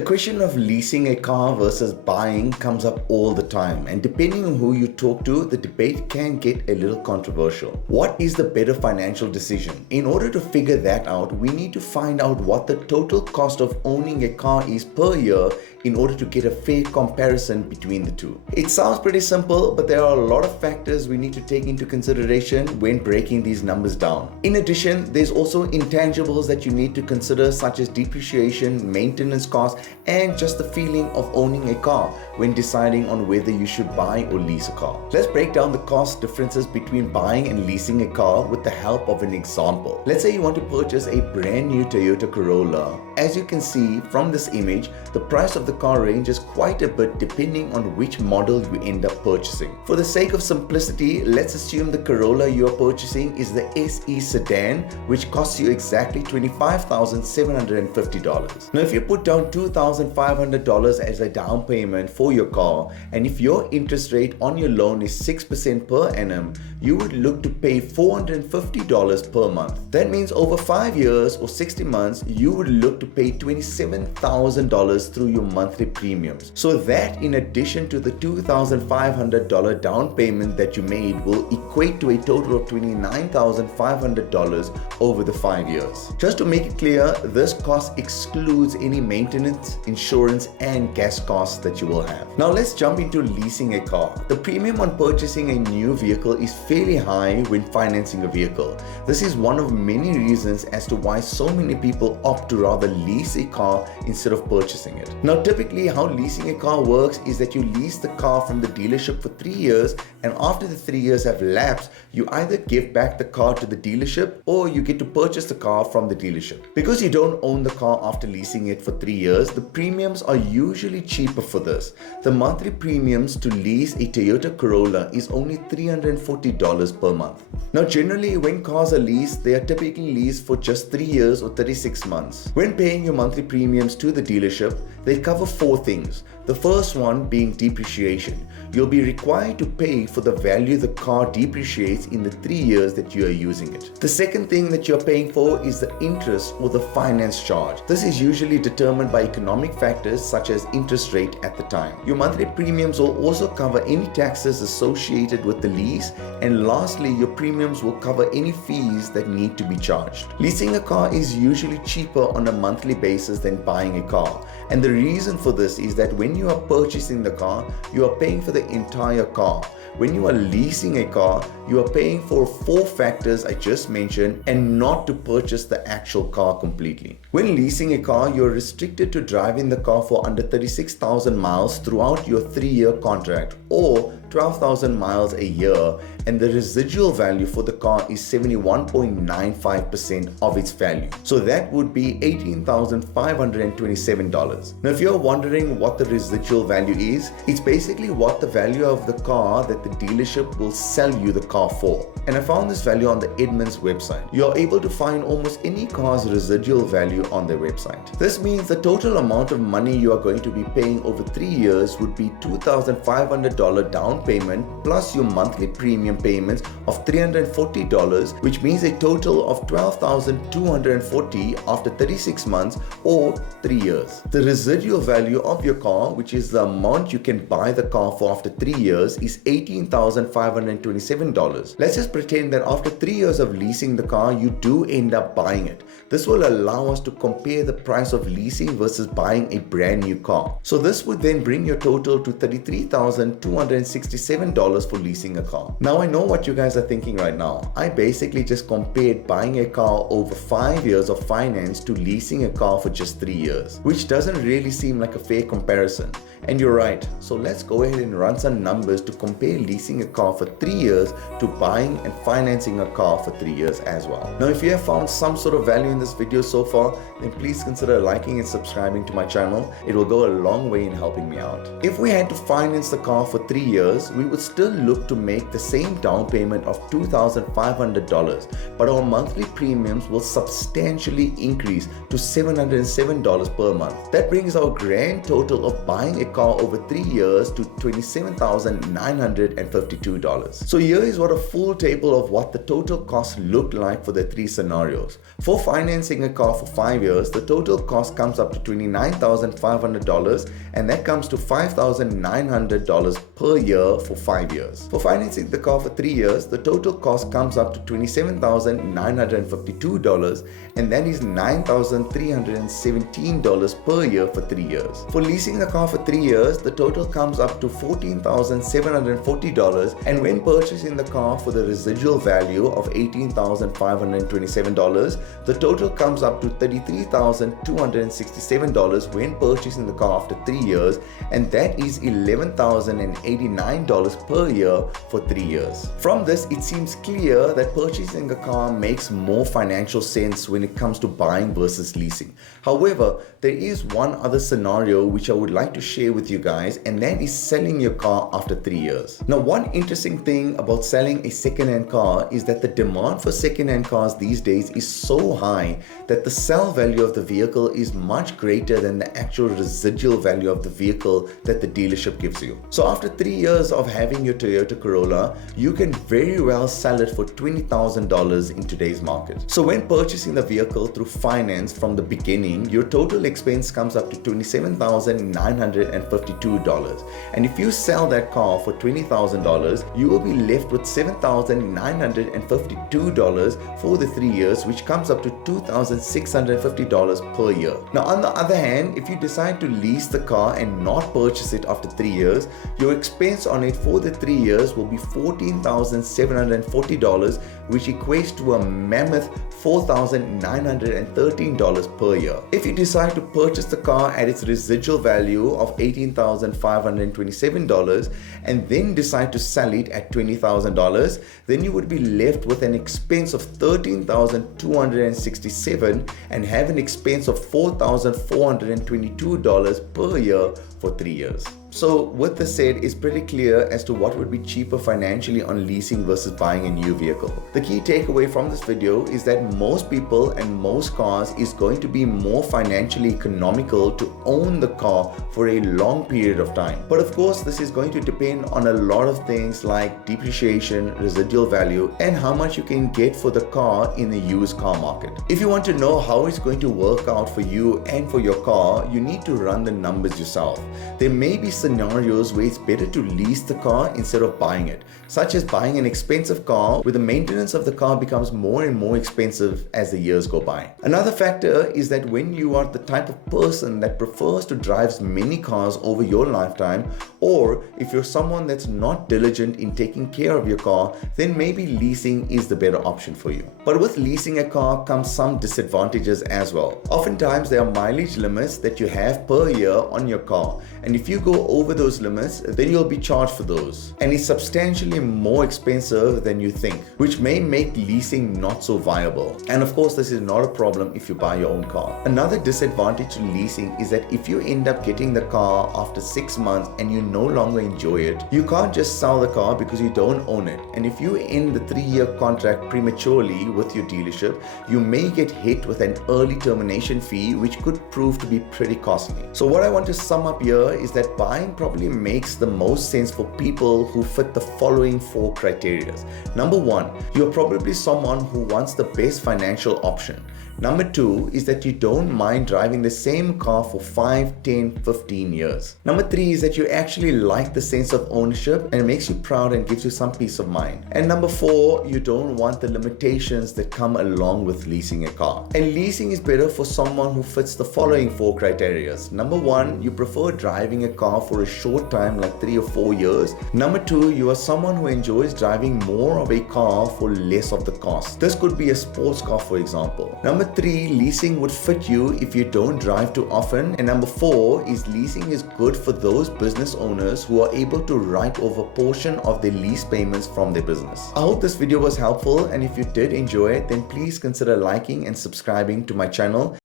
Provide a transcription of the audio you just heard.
The question of leasing a car versus buying comes up all the time, and depending on who you talk to, the debate can get a little controversial. What is the better financial decision? In order to figure that out, we need to find out what the total cost of owning a car is per year in order to get a fair comparison between the two. It sounds pretty simple, but there are a lot of factors we need to take into consideration when breaking these numbers down. In addition, there's also intangibles that you need to consider, such as depreciation, maintenance costs, and just the feeling of owning a car when deciding on whether you should buy or lease a car. Let's break down the cost differences between buying and leasing a car with the help of an example. Let's say you want to purchase a brand new Toyota Corolla. As you can see from this image, the price of the car ranges quite a bit depending on which model you end up purchasing. For the sake of simplicity, let's assume the Corolla you are purchasing is the SE sedan, which costs you exactly $25,750. Now, if you put down $2,500 as a down payment for your car, and if your interest rate on your loan is 6% per annum, you would look to pay $450 per month. That means over 5 years or 60 months, you would look to pay $27,000 through your monthly premiums. So that, in addition to the $2,500 down payment that you made, will equate to a total of $29,500 over the 5 years. Just to make it clear, this cost excludes any maintenance, insurance, and gas costs that you will have. Now let's jump into leasing a car. The premium on purchasing a new vehicle is fairly high when financing a vehicle. This is one of many reasons as to why so many people opt to rather lease a car instead of purchasing it. Now, typically how leasing a car works is that you lease the car from the dealership for 3 years, and after the 3 years have lapsed, you either give back the car to the dealership or you get to purchase the car from the dealership. Because you don't own the car after leasing it for 3 years, the premiums are usually cheaper for this. The monthly premiums to lease a Toyota Corolla is only $340 per month. Now, generally when cars are leased, they are typically leased for just 3 years or 36 months. When paying your monthly premiums to the dealership, they cover 4 things. The first one being depreciation. You'll be required to pay for the value the car depreciates in the 3 years that you are using it. The second thing that you're paying for is the interest or the finance charge. This is usually determined by economic factors such as interest rate at the time. Your monthly premiums will also cover any taxes associated with the lease, and lastly, your premiums will cover any fees that need to be charged. Leasing a car is usually cheaper on a monthly basis than buying a car, and the reason for this is that when you are purchasing the car, you are paying for the entire car. When you are leasing a car, you are paying for 4 factors I just mentioned and not to purchase the actual car completely. When leasing a car, you are restricted to driving the car for under 36,000 miles throughout your 3-year contract, or 12,000 miles a year, and the residual value for the car is 71.95% of its value. So that would be $18,527. Now, if you're wondering what the residual value is, it's basically what the value of the car that the dealership will sell you the car for. And I found this value on the Edmunds website. You're able to find almost any car's residual value on their website. This means the total amount of money you are going to be paying over 3 years would be $2,500 down payment plus your monthly premium payments of $340, which means a total of $12,240 after 36 months or 3 years. The residual value of your car, which is the amount you can buy the car for after 3 years, is $18,527. Let's just pretend that after 3 years of leasing the car, you do end up buying it. This will allow us to compare the price of leasing versus buying a brand new car. So this would then bring your total to $33,267 for leasing a car. Now, I know what you guys are thinking right now. I basically just compared buying a car over 5 years of finance to leasing a car for just 3 years, which doesn't really seem like a fair comparison. And you're right. So let's go ahead and run some numbers to compare leasing a car for 3 years to buying and financing a car for 3 years as well. Now, if you have found some sort of value in this video so far, then please consider liking and subscribing to my channel. It will go a long way in helping me out. If we had to finance the car for 3 years, we would still look to make the same down payment of $2,500, but our monthly premiums will substantially increase to $707 per month. That brings our grand total of buying a car over 3 years to $27,952. So here is what a full table of what the total cost looked like for the 3 scenarios. For financing a car for 5 years, the total cost comes up to $29,500. $9,500, and that comes to $5,900 per year for 5 years. For financing the car for 3 years, the total cost comes up to $27,952, and that is $9,317 per year for 3 years. For leasing the car for 3 years, the total comes up to $14,740, and when purchasing the car for the residual value of $18,527, the total comes up to $33,267 when purchasing the car after 3 years, and that is $11,089 per year for 3 years. From this, it seems clear that purchasing a car makes more financial sense when it comes to buying versus leasing. However, there is one other scenario which I would like to share with you guys, and that is selling your car after 3 years. Now, one interesting thing about selling a second-hand car is that the demand for second-hand cars these days is so high that the sell value of the vehicle is much greater than the actual residual value of the vehicle that the dealership gives you. So after 3 years of having your Toyota Corolla, you can very well sell it for $20,000 in today's market. So when purchasing the vehicle through finance from the beginning, your total expense comes up to $27,952. And if you sell that car for $20,000, you will be left with $7,952 for the 3 years, which comes up to $2,650 per year. Now, on the other hand, if you decide to lease the car and not purchase it after 3 years, your expense on it for the 3 years will be $14,740, which equates to a mammoth $4,913 per year. If you decide to purchase the car at its residual value of $18,527 and then decide to sell it at $20,000, then you would be left with an expense of $13,267 and have an expense of $4,422 per year for 3 years. So with this said, it's pretty clear as to what would be cheaper financially on leasing versus buying a new vehicle. The key takeaway from this video is that most people and most cars is going to be more financially economical to own the car for a long period of time. But of course, this is going to depend on a lot of things like depreciation, residual value, and how much you can get for the car in the used car market. If you want to know how it's going to work out for you and for your car, you need to run the numbers yourself. There may be scenarios where it's better to lease the car instead of buying it, such as buying an expensive car where the maintenance of the car becomes more and more expensive as the years go by. Another factor is that when you are the type of person that prefers to drive many cars over your lifetime, or if you're someone that's not diligent in taking care of your car, then maybe leasing is the better option for you. But with leasing a car comes some disadvantages as well. Oftentimes there are mileage limits that you have per year on your car, and if you go over those limits, then you'll be charged for those, and it's substantially more expensive than you think, which may make leasing not so viable. And of course, this is not a problem if you buy your own car. Another disadvantage to leasing is that if you end up getting the car after 6 months and you no longer enjoy it, you can't just sell the car because you don't own it. And if you end the 3-year contract prematurely with your dealership, you may get hit with an early termination fee, which could prove to be pretty costly. So what I want to sum up here is that buying probably makes the most sense for people who fit the following 4 criteria. Number 1, you're probably someone who wants the best financial option. Number 2 is that you don't mind driving the same car for 5, 10, 15 years. Number 3 is that you actually like the sense of ownership and it makes you proud and gives you some peace of mind. And number 4, you don't want the limitations that come along with leasing a car. And leasing is better for someone who fits the following 4 criteria. Number 1, you prefer driving a car for a short time like 3 or 4 years. Number 2, you are someone who enjoys driving more of a car for less of the cost. This could be a sports car, for example. Number 3, leasing would fit you if you don't drive too often. And number 4 is leasing is good for those business owners who are able to write off a portion of their lease payments from their business. I hope this video was helpful, and if you did enjoy it, then please consider liking and subscribing to my channel.